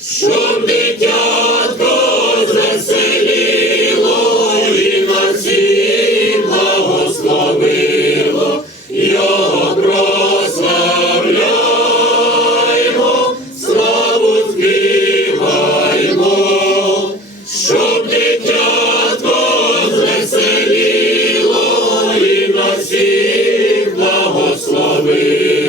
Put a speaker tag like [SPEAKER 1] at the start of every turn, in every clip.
[SPEAKER 1] щоб дитятко звеселіло і на всім We.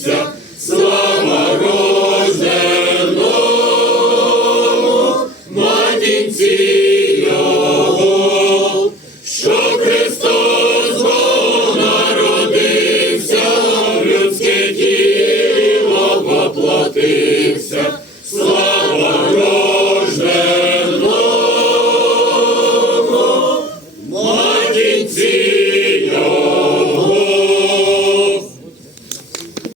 [SPEAKER 1] Веселися, слава рожденому матінці Його, що Христос народився, в людське тіло поплатився.